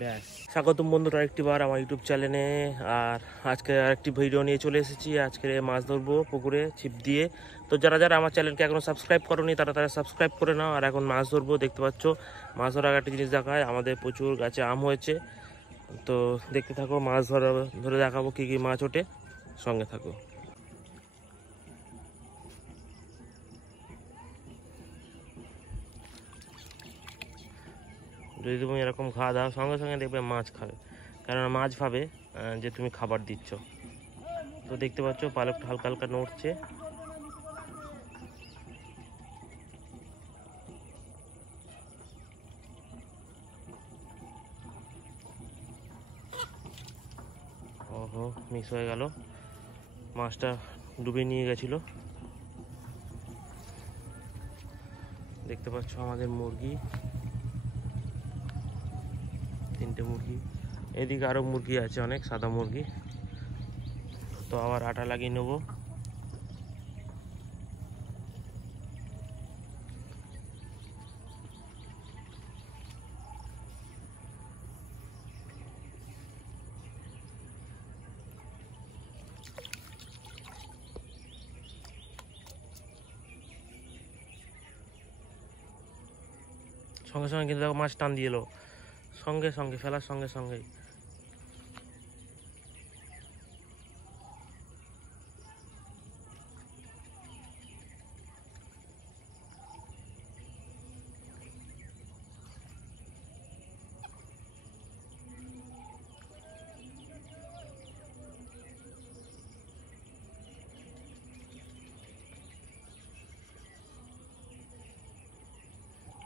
ব্যাস। স্বাগতম বন্ধুরা আরেকটিবার আমার ইউটিউব চ্যানেলে। আর আজকে আরেকটি ভিডিও নিয়ে চলে এসেছি। আজকে মাছ ধরবো পুকুরে ছিপ দিয়ে। তো যারা যারা আমার চ্যানেলকে এখনও সাবস্ক্রাইব করোনি তারা তারা সাবস্ক্রাইব করে নাও। আর এখন মাছ ধরবো, দেখতে পাচ্ছ মাছ ধরার একটা জিনিস দেখায়, আমাদের প্রচুর গাছে আম হয়েছে। তো দেখতে থাকো, মাছ ধরে দেখাবো কী কী মাছ ওঠে, সঙ্গে থাকো। যদি তুমি এরকম খাওয়া দাও সঙ্গে সঙ্গে দেখবে মাছ খাবে, কেননা মাছ ভাবে যে তুমি খাবার দিচ্ছ। তো দেখতে পাচ্ছ পালকটা হালকা হালকা নড়ছে। ওহো, মিস হয়ে গেল, মাছটা ডুবে নিয়ে গেছিল। দেখতে পাচ্ছ আমাদের মুরগি, 3টে মুরগি, এদিকে আরও মুরগি আছে অনেক, সাদা মুরগি। তো আবার আটা লাগিয়ে নেবো। সঙ্গে সঙ্গে কিন্তু দেখো মাছ টান দিয়ে এলো, সঙ্গে সঙ্গে ফেলার সঙ্গে সঙ্গেই।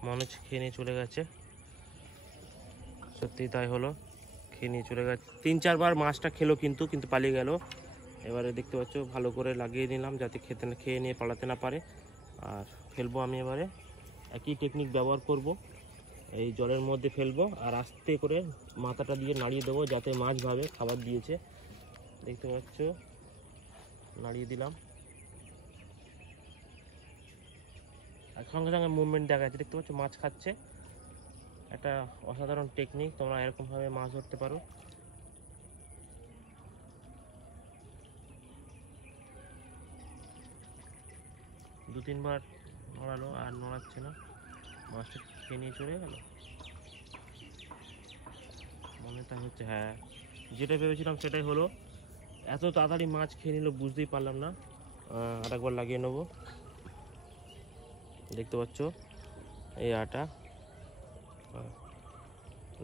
মনে হচ্ছে খেয়ে নিয়ে চলে গেছে, সত্যি তাই হলো, খেয়ে নিয়ে চলে গেছে। 3-4 বার মাছটা খেলো কিন্তু পালিয়ে গেল। এবারে দেখতে পাচ্ছ ভালো করে লাগিয়ে নিলাম যাতে খেয়ে নিয়ে পালাতে না পারে। আর ফেলবো আমি এবারে, একই টেকনিক ব্যবহার করব। এই জলের মধ্যে ফেলবো আর আস্তে করে মাথাটা দিয়ে নাড়িয়ে দেবো যাতে মাছ ভাবে খাবার দিয়েছে। দেখতে পাচ্ছ নাড়িয়ে দিলাম, আর সঙ্গে সঙ্গে মুভমেন্ট দেখা যাচ্ছে। দেখতে পাচ্ছ মাছ খাচ্ছে, একটা অসাধারণ টেকনিক, তোমরা এরকমভাবে মাছ ধরতে পারো। দু তিনবার নড়ালো আর নড়াচ্ছে না, মাছটা খেয়ে নিয়ে চলে গেল। মনে তাই হচ্ছে, হ্যাঁ যেটা ভেবেছিলাম সেটাই হলো। এত তাড়াতাড়ি মাছ খেয়ে নিল বুঝতেই পারলাম না। আর একবার লাগিয়ে নেবো। দেখতে পাচ্ছ এই আটা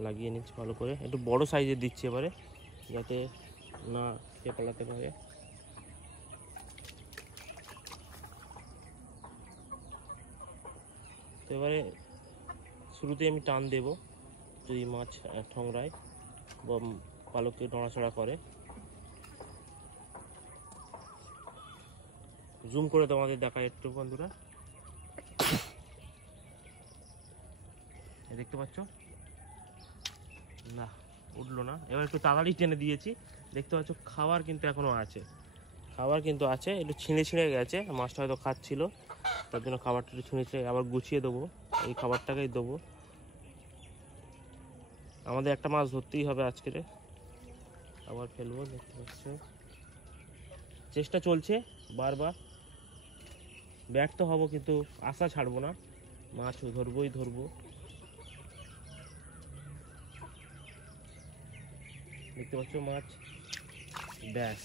লাগিয়ে নিচ্ছি ভালো করে, একটু বড় সাইজের দিচ্ছি এবারে যাতে না খেয়ে পালাতে পারে। তো এবারে শুরুতে আমি টান দেব, যদি মাছ ঠংরায় বা পালকে নড়াচড়া করে। জুম করে তোমাদের দেখায় একটু বন্ধুরা, দেখতে পাচ্ছ না উঠলো না। এবার একটু তাড়াতাড়ি টেনে দিয়েছি। দেখতে পাচ্ছ খাবার কিন্তু এখনো আছে, খাবার কিন্তু আছে, একটু ছিঁড়ে গেছে, মাছটা হয়তো খাচ্ছিল তার জন্য খাবারটা একটু ছিঁড়ে আবার গুছিয়ে দেবো, এই খাবারটাকেই দেবো। আমাদের একটা মাছ ধরতেই হবে আজকে, আবার ফেলবো। দেখতে পাচ্ছ চেষ্টা চলছে, বারবার ব্যর্থ হব কিন্তু আশা ছাড়বো না, মাছ ধরবই ধরবো। দেখতে পাচ্ছ মাছ, ব্যাস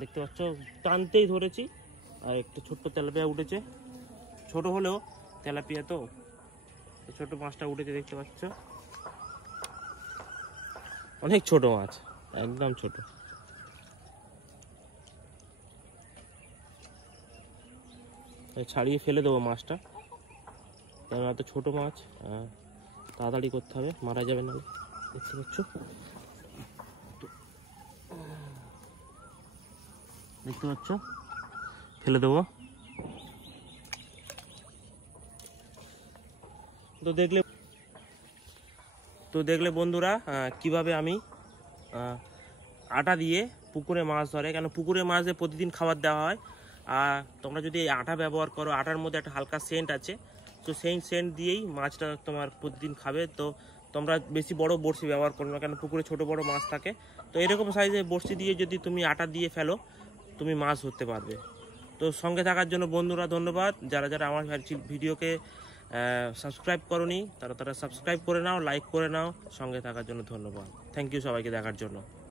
দেখতে পাচ্ছ টানতেই ধরেছি। আর একটা ছোট্ট তেলাপিয়া উঠেছে, ছোট হলেও তেলাপিয়া তো ছোট মাছটা উঠেছে। দেখতে পাচ্ছ অনেক ছোট মাছ, একদম ছোট। ছাড়িয়ে ফেলে দেবো মাছটা, কারণ এত ছোট মাছ, তাড়াতাড়ি করতে হবে, মারা যাবে না। দেখতে পাচ্ছ, দেখতে পাচ্ছ ফেলে দেবো। তো দেখলে বন্ধুরা কিভাবে আমি আটা দিয়ে পুকুরে মাছ ধরে, কেন পুকুরে মাছে প্রতিদিন খাবার দেওয়া হয়। আর তোমরা যদি এই আটা ব্যবহার করো, আটার মধ্যে একটা হালকা সেন্ট আছে, তো সেই সেন্ট দিয়েই মাছটা তোমার প্রতিদিন খাবে। তো তোমরা বেশি বড় বড়শি ব্যবহার করো না, কেন পুকুরে ছোট বড় মাছ থাকে। তো এরকম সাইজের বড়শি দিয়ে যদি তুমি আটা দিয়ে ফেলো, তুমি মাছ ধরতে পারবে। তো সঙ্গে থাকার জন্য বন্ধুরা ধন্যবাদ। যারা যারা আমার ভিডিওকে সাবস্ক্রাইব করোনি তারা সাবস্ক্রাইব করে নাও, লাইক করে নাও। সঙ্গে থাকার জন্য ধন্যবাদ। থ্যাংক ইউ সবাইকে দেখার জন্য।